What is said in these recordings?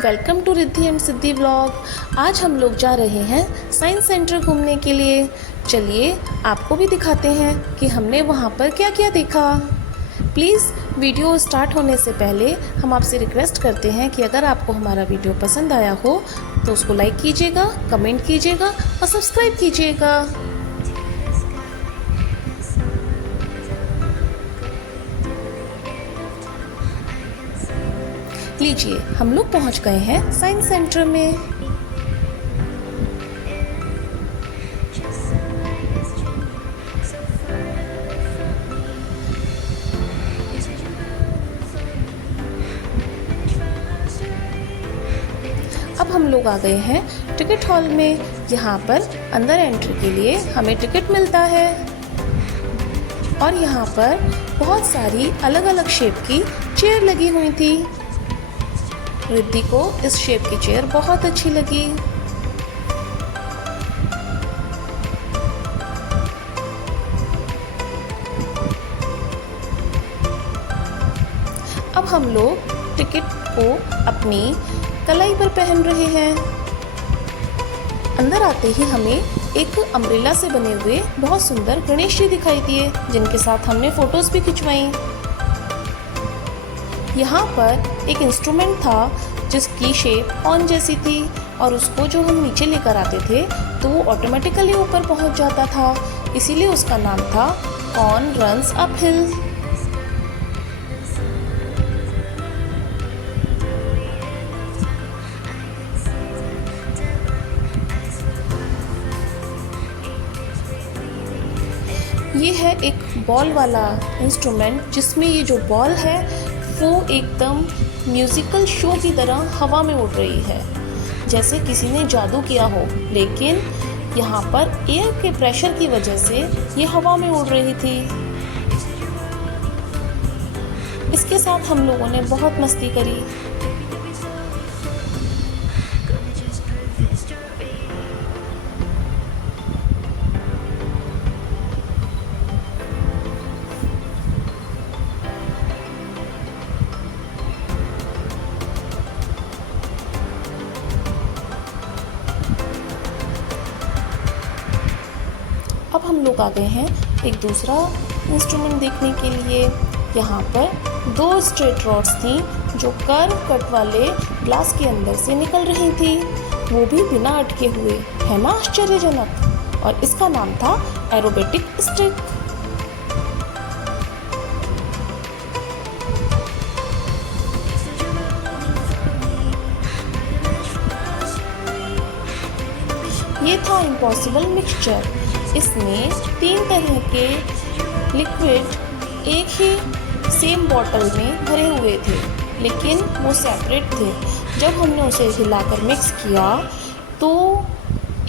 Welcome to Riddhi and Siddhi vlog. आज हम लोग जा रहे हैं साइंस सेंटर घूमने के लिए। चलिए आपको भी दिखाते हैं कि हमने वहाँ पर क्या क्या देखा। प्लीज़ वीडियो स्टार्ट होने से पहले हम आपसे रिक्वेस्ट करते हैं कि अगर आपको हमारा वीडियो पसंद आया हो तो उसको लाइक कीजिएगा, कमेंट कीजिएगा और सब्सक्राइब कीजिएगा। लीजिए हम लोग पहुँच गए हैं साइंस सेंटर में। अब हम लोग आ गए हैं टिकट हॉल में। यहाँ पर अंदर एंट्री के लिए हमें टिकट मिलता है और यहाँ पर बहुत सारी अलग अलग शेप की चेयर लगी हुई थी। रिद्धि को इस शेप की चेयर बहुत अच्छी लगी। अब हम लोग टिकट को अपनी कलाई पर पहन रहे हैं। अंदर आते ही हमें एक अम्ब्रेला से बने हुए बहुत सुंदर गणेश जी दिखाई दिए, जिनके साथ हमने फोटोज भी खिंचवाई। यहाँ पर एक इंस्ट्रूमेंट था जिसकी शेप ऑन जैसी थी और उसको जो हम नीचे लेकर आते थे तो वो ऑटोमेटिकली ऊपर पहुँच जाता था, इसीलिए उसका नाम था ऑन रन्स अप हिल। ये है एक बॉल वाला इंस्ट्रूमेंट जिसमें ये जो बॉल है वो एकदम म्यूज़िकल शो की तरह हवा में उड़ रही है, जैसे किसी ने जादू किया हो। लेकिन यहाँ पर एयर के प्रेशर की वजह से ये हवा में उड़ रही थी। इसके साथ हम लोगों ने बहुत मस्ती करी। अब हम लोग आ गए हैं एक दूसरा इंस्ट्रूमेंट देखने के लिए। यहाँ पर दो स्ट्रेट रॉड्स थी जो कर्व कट वाले ग्लास के अंदर से निकल रही थी, वो भी बिना अटके हुए। है ना आश्चर्यजनक। और इसका नाम था एरोबेटिक स्टिक। ये था इम्पॉसिबल मिक्सचर। इसमें 3 तरह के लिक्विड एक ही सेम बॉटल में भरे हुए थे, लेकिन वो सेपरेट थे। जब हमने उसे हिलाकर मिक्स किया तो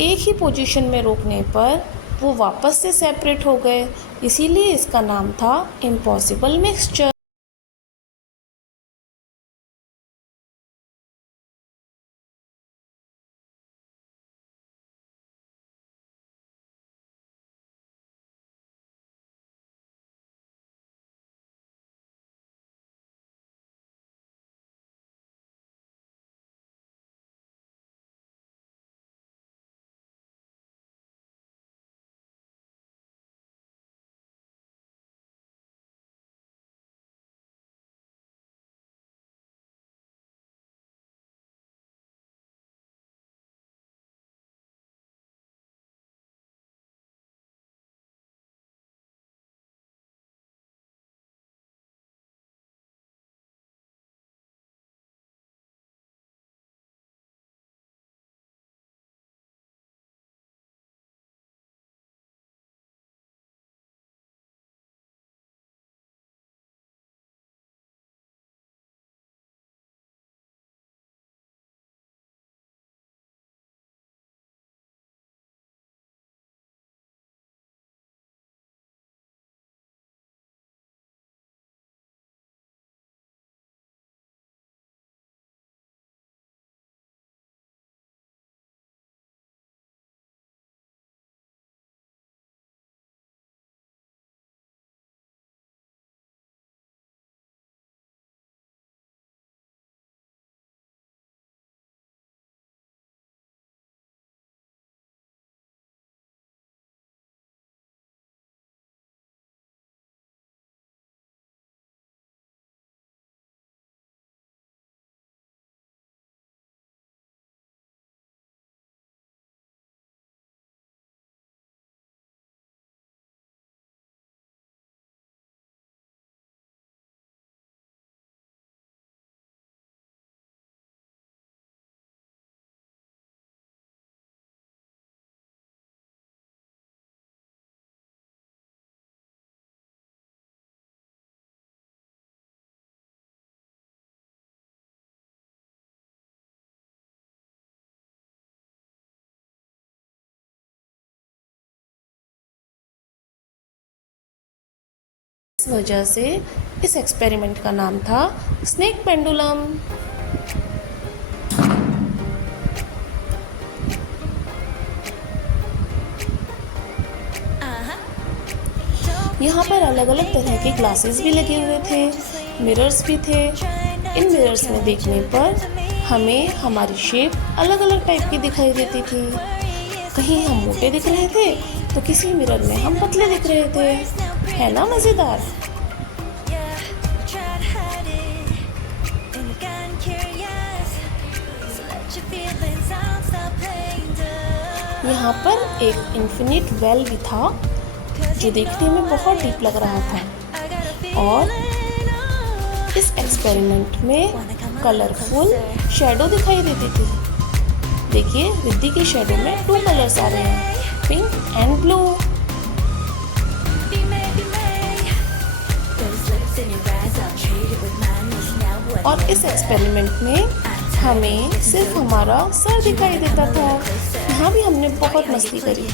एक ही पोजीशन में रोकने पर वो वापस से सेपरेट हो गए, इसीलिए इसका नाम था इम्पॉसिबल मिक्सचर। इस वजह से इस एक्सपेरिमेंट का नाम था स्नेक पेंडुलम। यहाँ पर अलग अलग तरह के ग्लासेस भी लगे हुए थे, मिरर्स भी थे। इन मिरर्स में देखने पर हमें हमारी शेप अलग अलग टाइप की दिखाई देती थी। कहीं हम मोटे दिख रहे थे तो किसी मिरर में हम पतले दिख रहे थे। है ना मज़ेदार? यहाँ पर एक इन्फिनिट वेल भी था जो देखने में बहुत डीप लग रहा था। और इस एक्सपेरिमेंट में कलरफुल शैडो दिखाई देती थी। देखिए रिद्धि की शैडो में 2 कलर्स आ रहे हैं, पिंक एंड ब्लू। और इस एक्सपेरिमेंट में हमें सिर्फ हमारा सर दिखाई देता था। यहाँ भी हमने बहुत मस्ती करी।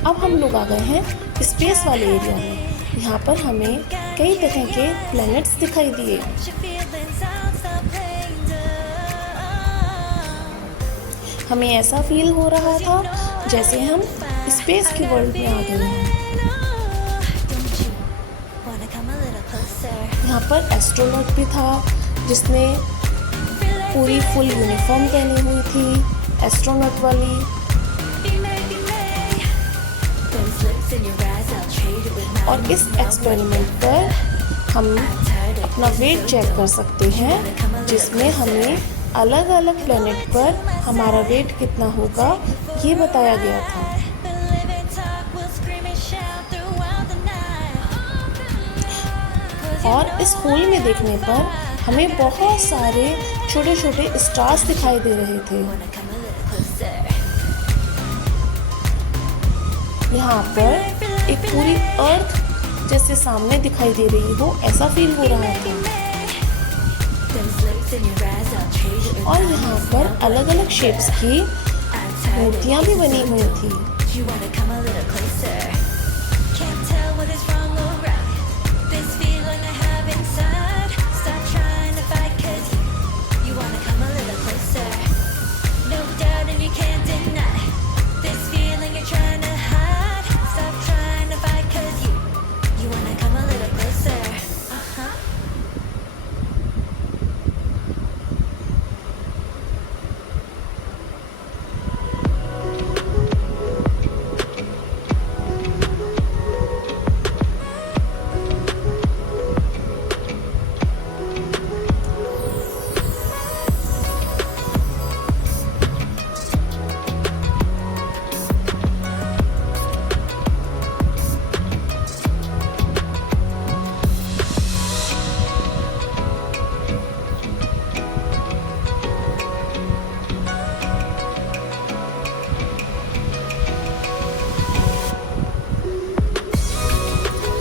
अब हम लोग आ गए हैं स्पेस वाले एरिया में। यहाँ पर हमें कई तरह के प्लैनेट्स दिखाई दिए। हमें ऐसा फील हो रहा था जैसे हम स्पेस की वर्ल्ड में आ गए हैं। यहाँ पर एस्ट्रोनॉट भी था जिसने पूरी फुल यूनिफॉर्म पहनी हुई थी, एस्ट्रोनॉट वाली। और इस एक्सपेरिमेंट पर हम अपना वेट चेक कर सकते हैं, जिसमें हमें अलग अलग प्लैनेट पर हमारा वेट कितना होगा ये बताया गया था। और इस होल में देखने पर हमें बहुत सारे छोटे छोटे स्टार्स दिखाई दे रहे थे। यहाँ पर एक पूरी अर्थ जैसे सामने दिखाई दे रही हो, ऐसा फील हो रहा था। और यहाँ पर अलग अलग शेप्स की मूर्तियाँ भी बनी हुई थी।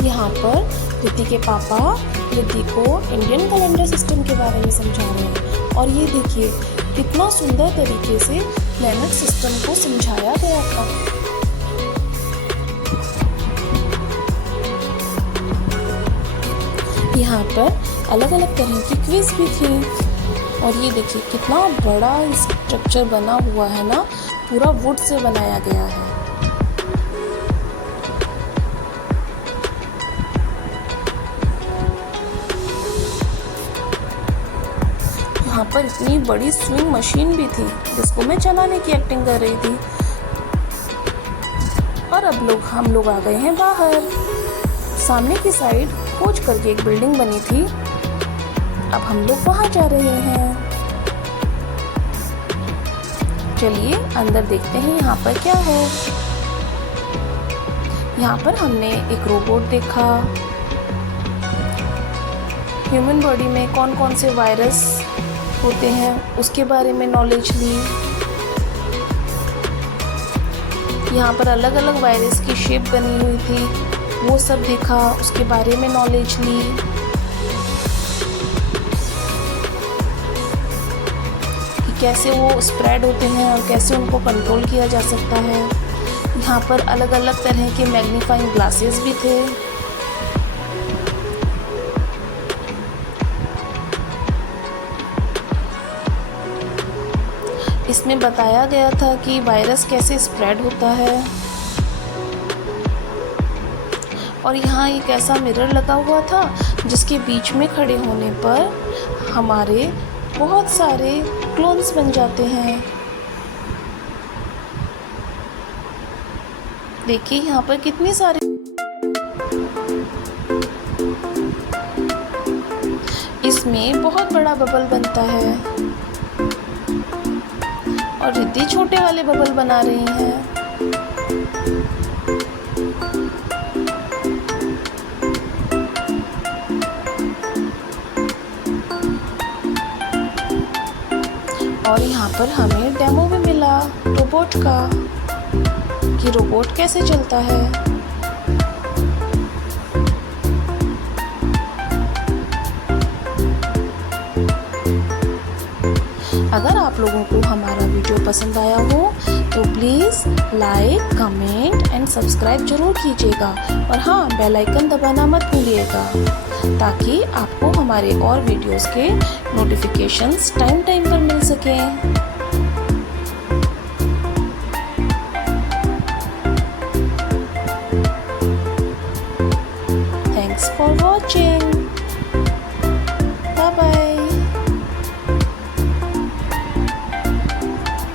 यहाँ पर रिद्धि के पापा रिद्धि को इंडियन कैलेंडर सिस्टम के बारे में समझा रहे हैं। और ये देखिए कितना सुंदर तरीके से प्लैनेट सिस्टम को समझाया गया था। यहाँ पर अलग अलग तरह की क्विज भी थी। और ये देखिए कितना बड़ा स्ट्रक्चर बना हुआ है ना, पूरा वुड से बनाया गया है। यहाँ पर इतनी बड़ी स्विंग मशीन भी थी जिसको मैं चलाने की एक्टिंग कर रही थी। और अब हम लोग आ गए हैं बाहर। सामने की साइड खोज करके एक बिल्डिंग बनी थी। अब हम लोग वहाँ जा रहे हैं। चलिए अंदर देखते हैं यहाँ पर क्या है। यहाँ पर हमने एक रोबोट देखा। ह्यूमन बॉडी में कौन कौन से वायरस होते हैं उसके बारे में नॉलेज ली। यहाँ पर अलग अलग वायरस की शेप बनी हुई थी। वो सब देखा, उसके बारे में नॉलेज ली। कि कैसे वो स्प्रेड होते हैं और कैसे उनको कंट्रोल किया जा सकता है। यहाँ पर अलग अलग तरह के मैग्नीफाइंग ग्लासेस भी थे। इसमें बताया गया था कि वायरस कैसे स्प्रेड होता है। और यहाँ एक ऐसा मिरर लगा हुआ था जिसके बीच में खड़े होने पर हमारे बहुत सारे क्लोन्स बन जाते हैं। देखिए यहाँ पर कितने सारे, इसमें बहुत बड़ा बबल बनता है और रिद्धि छोटे वाले बबल बना रही हैं। और यहाँ पर हमें डेमो भी मिला रोबोट का, कि रोबोट कैसे चलता है। अगर आप लोगों को हमारा वीडियो पसंद आया हो तो please like, comment and subscribe जरूर कीजिएगा। और हाँ, बेल आइकन दबाना मत भूलिएगा ताकि आपको हमारे और वीडियोस के नोटिफिकेशंस टाइम टाइम पर मिल सकें।